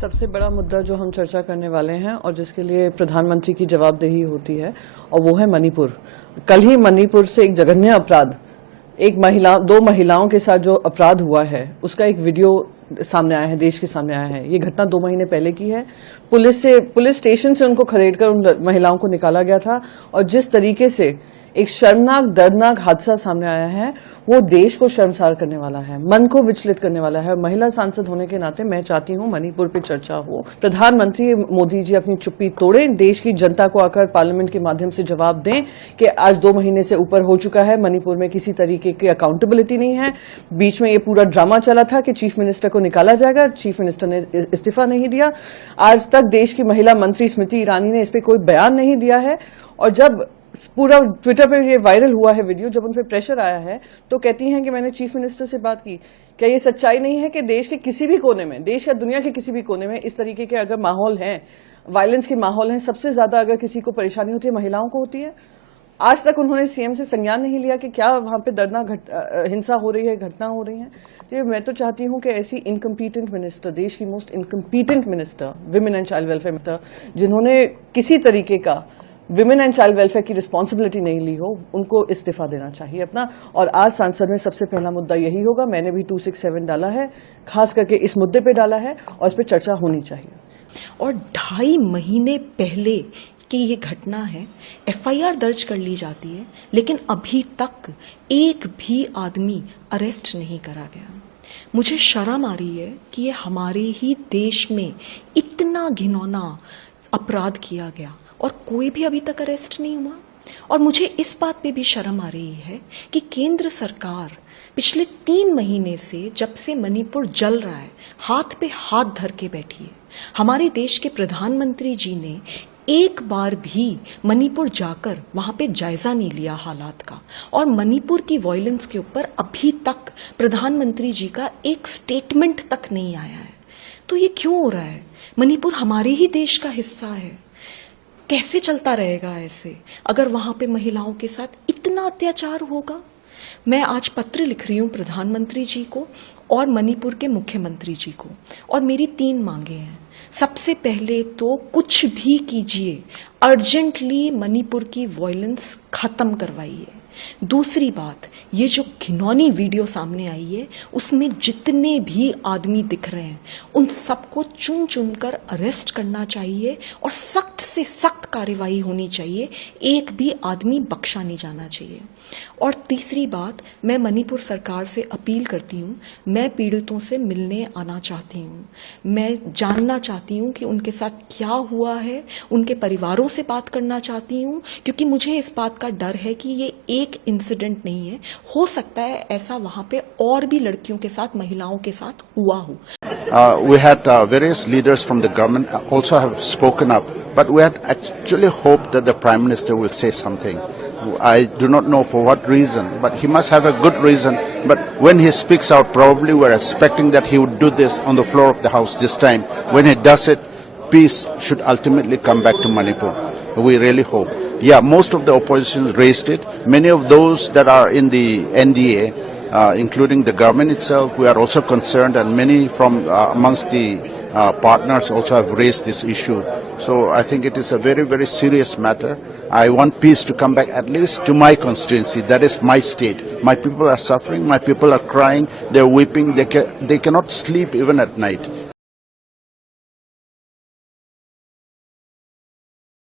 सबसे बड़ा मुद्दा जो हम चर्चा करने वाले हैं और जिसके लिए प्रधानमंत्री की जवाबदेही होती है और वो है मणिपुर। कल ही मणिपुर से एक जघन्य अपराध, दो महिलाओं के साथ जो अपराध हुआ है उसका एक वीडियो सामने आया है, देश के सामने आया है। ये घटना 2 महीने पहले की है। पुलिस स्टेशन से उनको खदेड़कर उन महिलाओं को निकाला गया था और जिस तरीके से एक शर्मनाक दर्दनाक हादसा सामने आया है वो देश को शर्मसार करने वाला है, मन को विचलित करने वाला है। महिला सांसद होने के नाते मैं चाहती हूं मणिपुर पे चर्चा हो। प्रधानमंत्री मोदी जी अपनी चुप्पी तोड़ें, देश की जनता को आकर पार्लियामेंट के माध्यम से जवाब दें कि आज 2 महीने से ऊपर हो चुका है, मणिपुर में किसी तरीके की अकाउंटेबिलिटी नहीं है। बीच में ये पूरा ड्रामा चला था कि चीफ मिनिस्टर को निकाला जाएगा, चीफ मिनिस्टर ने इस्तीफा नहीं दिया। आज तक देश की महिला मंत्री स्मृति ईरानी ने इस पर कोई बयान नहीं दिया है और जब पूरा ट्विटर पे ये वायरल हुआ है वीडियो, जब उन पे प्रेशर आया है तो कहती हैं कि मैंने चीफ मिनिस्टर से बात की। क्या ये सच्चाई नहीं है कि देश के किसी भी कोने में, देश या दुनिया के किसी भी कोने में इस तरीके के अगर माहौल हैं, वायलेंस के माहौल हैं, सबसे ज्यादा अगर किसी को परेशानी होती है महिलाओं को होती है। आज तक उन्होंने सीएम से संज्ञान नहीं लिया कि क्या वहां पे दर्दनाक हिंसा हो रही है, घटना हो रही है। तो मैं तो चाहती हूं कि ऐसी इनकम्पीटेंट मिनिस्टर, देश की most इनकम्पीटेंट minister, women and child welfare minister, जिन्होंने किसी तरीके का विमेन एंड चाइल्ड वेलफेयर की रिस्पॉन्सिबिलिटी नहीं ली हो, उनको इस्तीफा देना चाहिए अपना। और आज संसद में सबसे पहला मुद्दा यही होगा। मैंने भी 267 डाला है, खास करके इस मुद्दे पे डाला है और इस पे चर्चा होनी चाहिए। और 2.5 महीने पहले की ये घटना है, एफआईआर दर्ज कर ली जाती है, लेकिन अभी तक एक भी आदमी अरेस्ट नहीं करा गया। मुझे शर्म आ रही है कि ये हमारे ही देश में इतना घिनौना अपराध किया गया और कोई भी अभी तक अरेस्ट नहीं हुआ। और मुझे इस बात पे भी शर्म आ रही है कि केंद्र सरकार पिछले 3 महीने से, जब से मणिपुर जल रहा है, हाथ पे हाथ धर के बैठी है। हमारे देश के प्रधानमंत्री जी ने एक बार भी मणिपुर जाकर वहां पे जायजा नहीं लिया हालात का, और मणिपुर की वायलेंस के ऊपर अभी तक प्रधानमंत्री जी का एक स्टेटमेंट तक नहीं आया है। तो ये क्यों हो रहा है? मणिपुर हमारे ही देश का हिस्सा है। कैसे चलता रहेगा ऐसे अगर वहां पे महिलाओं के साथ इतना अत्याचार होगा? मैं आज पत्र लिख रही हूं प्रधानमंत्री जी को और मणिपुर के मुख्यमंत्री जी को, और मेरी 3 मांगे हैं। सबसे पहले तो कुछ भी कीजिए, अर्जेंटली मणिपुर की वायलेंस खत्म करवाइए। दूसरी बात, ये जो घिनौनी वीडियो सामने आई है उसमें जितने भी आदमी दिख रहे हैं उन सबको चुन चुनकर अरेस्ट करना चाहिए और सख्त से सख्त कार्रवाई होनी चाहिए। एक भी आदमी बख्शा नहीं जाना चाहिए। और तीसरी बात, मैं मणिपुर सरकार से अपील करती हूँ, मैं पीड़ितों से मिलने आना चाहती हूँ। मैं जानना चाहती हूँ कि उनके साथ क्या हुआ है, उनके परिवारों से बात करना चाहती हूँ, क्योंकि मुझे इस बात का डर है कि ये एक इंसिडेंट नहीं है, हो सकता है ऐसा वहां पे और भी लड़कियों के साथ, महिलाओं के साथ हुआ हो। We had various leaders from the government also have spoken up, but we had actually hoped that the Prime Minister will say something. I do not know for what reason, but he must have a good reason. But when he speaks out, probably we're expecting that he would do this on the floor of the House this time. When he does it, peace should ultimately come back to Manipur. We really hope. Yeah, most of the opposition raised it. Many of those that are in the NDA, including the government itself, we are also concerned, and many from amongst the partners also have raised this issue. So I think it is a very, very serious matter. I want peace to come back at least to my constituency. That is my state. My people are suffering. My people are crying. They're weeping. They cannot sleep even at night.